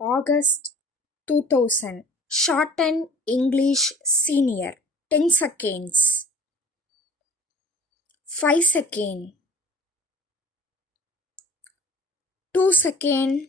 August 2000. Shorthand English Senior. 10 seconds. 5 seconds. 2 seconds.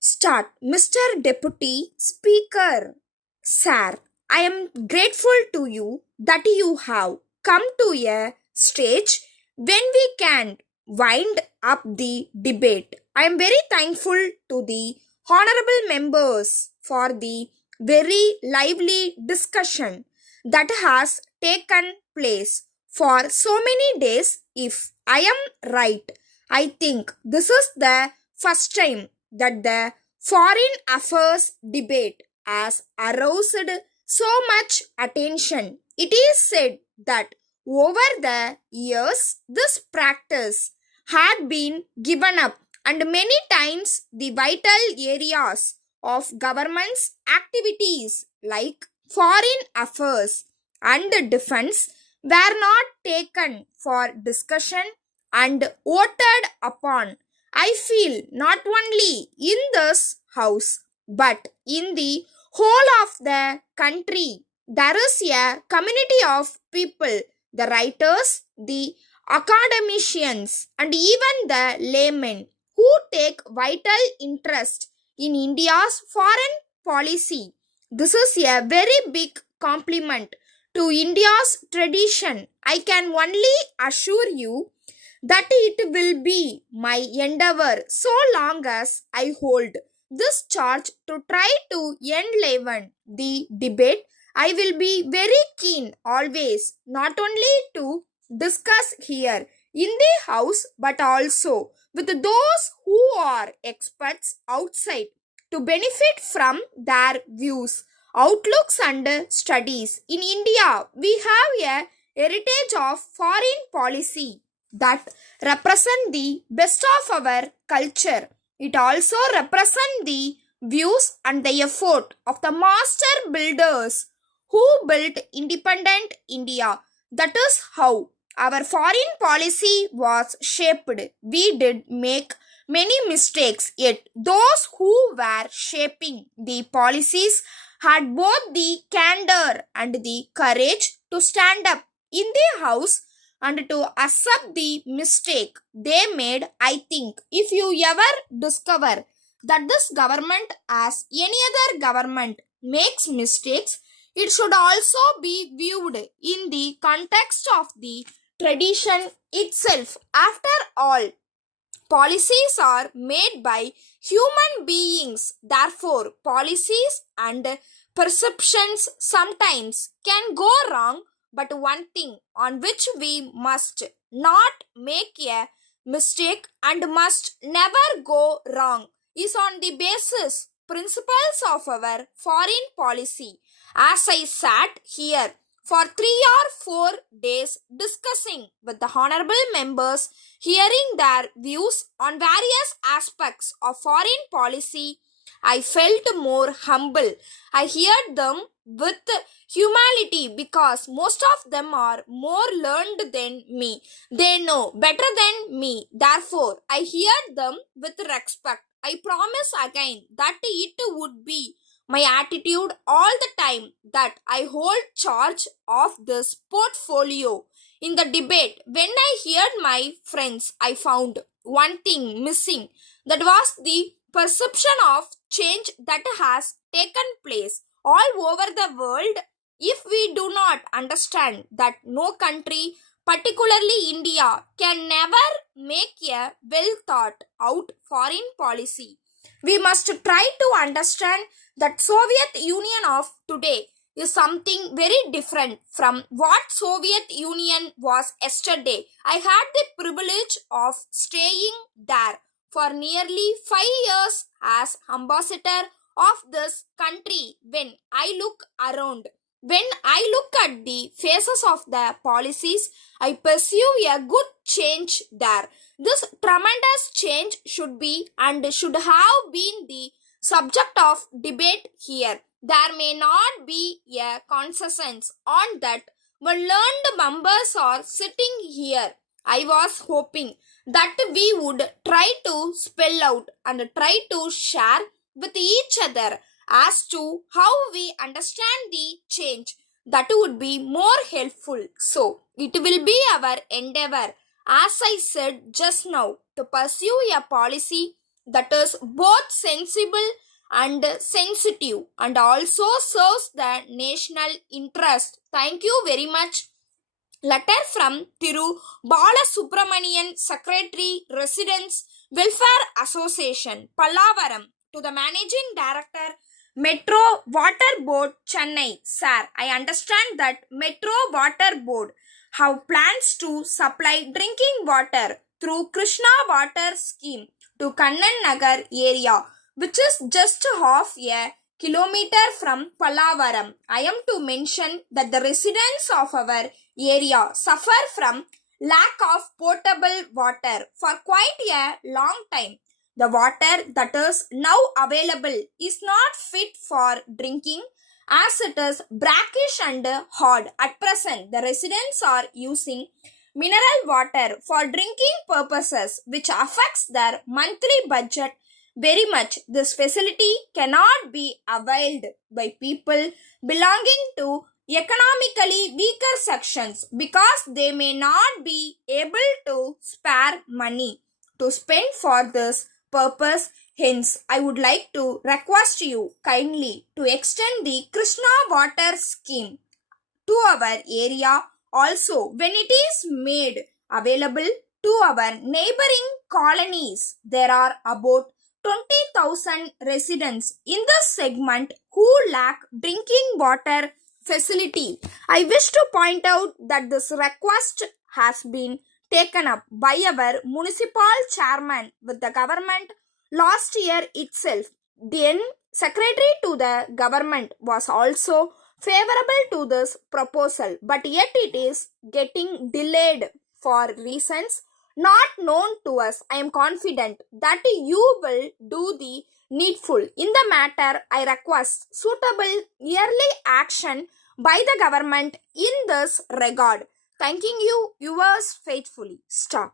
Start. Mr. Deputy Speaker. Sir, I am grateful to you that you have come to a stage when we can wind up the debate. I am very thankful to the honorable members for the very lively discussion that has taken place for so many days. If I am right, I think this is the first time that the foreign affairs debate has aroused so much attention. It is said that over the years, this practice had been given up, and many times the vital areas of government's activities like foreign affairs and defense were not taken for discussion and voted upon. I feel not only in this house but in the whole of the country there is a community of people, the writers, the academicians, and even the laymen who take vital interest in India's foreign policy. This is a very big compliment to India's tradition. I can only assure you that it will be my endeavor so long as I hold this charge to try to enliven the debate. I will be very keen always not only to discuss here in the house but also with those who are experts outside to benefit from their views, outlooks, and studies. In India, we have a heritage of foreign policy that represent the best of our culture. It also represents the views and the effort of the master builders who built independent India. That is how our foreign policy was shaped. We did make many mistakes, yet those who were shaping the policies had both the candor and the courage to stand up in the house and to accept the mistake they made. I think if you ever discover that this government, as any other government, makes mistakes, it should also be viewed in the context of the tradition itself. After all, policies are made by human beings. Therefore, policies and perceptions sometimes can go wrong, but one thing on which we must not make a mistake and must never go wrong is on the basis principles of our foreign policy. As I sat here for 3 or 4 days discussing with the honorable members, hearing their views on various aspects of foreign policy, I felt more humble. I heard them with humility because most of them are more learned than me. They know better than me. Therefore, I heard them with respect. I promise again that it would be my attitude all the time that I hold charge of this portfolio. In the debate, when I heard my friends, I found one thing missing. That was the perception of change that has taken place all over the world. If we do not understand that no country, particularly India, can never make a well thought out foreign policy, we must try to understand that Soviet Union of today is something very different from what Soviet Union was yesterday. I had the privilege of staying there for nearly 5 years as ambassador of this country. When I look around, when I look at the faces of the policies, I perceive a good change there. This tremendous change should be and should have been the subject of debate here. There may not be a consensus on that when learned members are sitting here. I was hoping that we would try to spell out and try to share with each other as to how we understand the change that would be more helpful. So, it will be our endeavor, as I said just now, to pursue a policy that is both sensible and sensitive and also serves the national interest. Thank you very much. Letter from Thiru Balasubramanian, Secretary, Residents Welfare Association, Pallavaram, to the Managing Director, Metro Water Board, Chennai. Sir, I understand that Metro Water Board have plans to supply drinking water through Krishna Water Scheme to Kannan Nagar area, which is just half a kilometer from Pallavaram. I am to mention that the residents of our area suffer from lack of potable water for quite a long time. The water that is now available is not fit for drinking as it is brackish and hard. At present, the residents are using mineral water for drinking purposes, which affects their monthly budget very much. This facility cannot be availed by people belonging to economically weaker sections because they may not be able to spare money to spend for this purpose. Hence, I would like to request you kindly to extend the Krishna Water Scheme to our area also when it is made available to our neighboring colonies. There are about 20,000 residents in this segment who lack drinking water facility. I wish to point out that this request has been taken up by our municipal chairman with the government last year itself. Then secretary to the government was also favorable to this proposal, but yet it is getting delayed for reasons not known to us. I am confident that you will do the needful in the matter. I request suitable yearly action by the government in this regard. Thanking you, yours faithfully, Star.